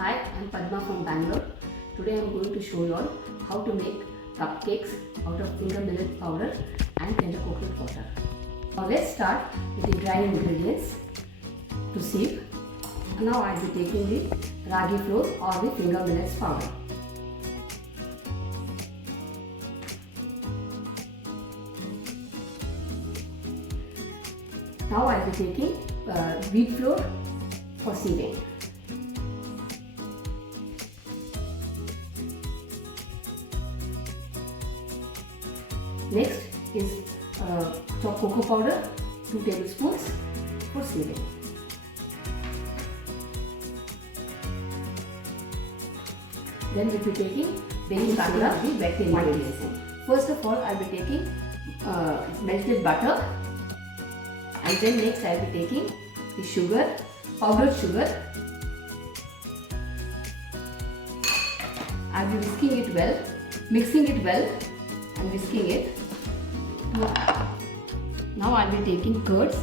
Hi, I'm Padma from Bangalore. Today I'm going to show you all how to make cupcakes out of finger millet powder and tender coconut water. Now let's start with the dry ingredients to sieve. Now I'll be taking the ragi flour or the finger millets powder. Now I'll be taking wheat flour for sieving. Next is chopped cocoa powder, 2 tablespoons for sieving. Then we'll be taking baking soda, the wet ingredients. First of all, I'll be taking melted butter, and then next I'll be taking the sugar, powdered sugar. I'll be whisking it well, mixing it well and whisking it. Now I'll be taking curds.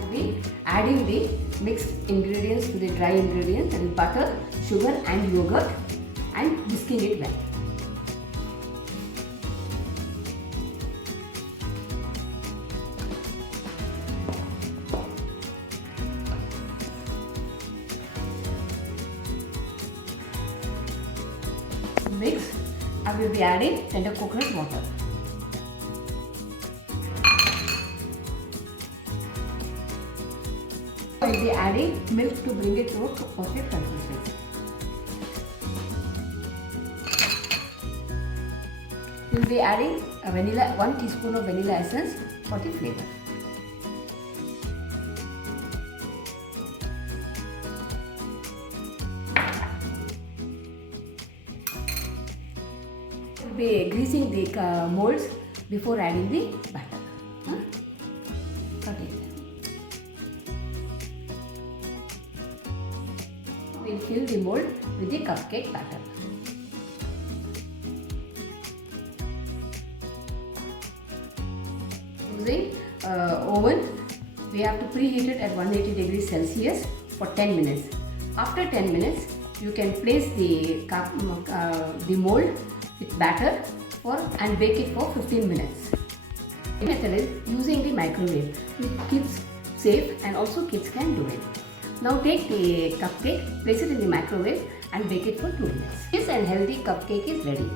I'll be adding the mixed ingredients to the dry ingredients, that is butter, sugar and yogurt, and whisking it well. Mix, I will be adding tender coconut water. I will be adding milk to bring it to a perfect consistency. We will be adding 1 teaspoon of vanilla essence for the flavor. Be greasing the molds before adding the batter. Okay. We'll fill the mold with the cupcake batter. Using oven, we have to preheat it at 180 degrees Celsius for 10 minutes. After 10 minutes, you can place the mold with batter and bake it for 15 minutes. The method is using the microwave, which keeps safe and also kids can do it. Now take the cupcake, place it in the microwave and bake it for 2 minutes. This and healthy cupcake is ready.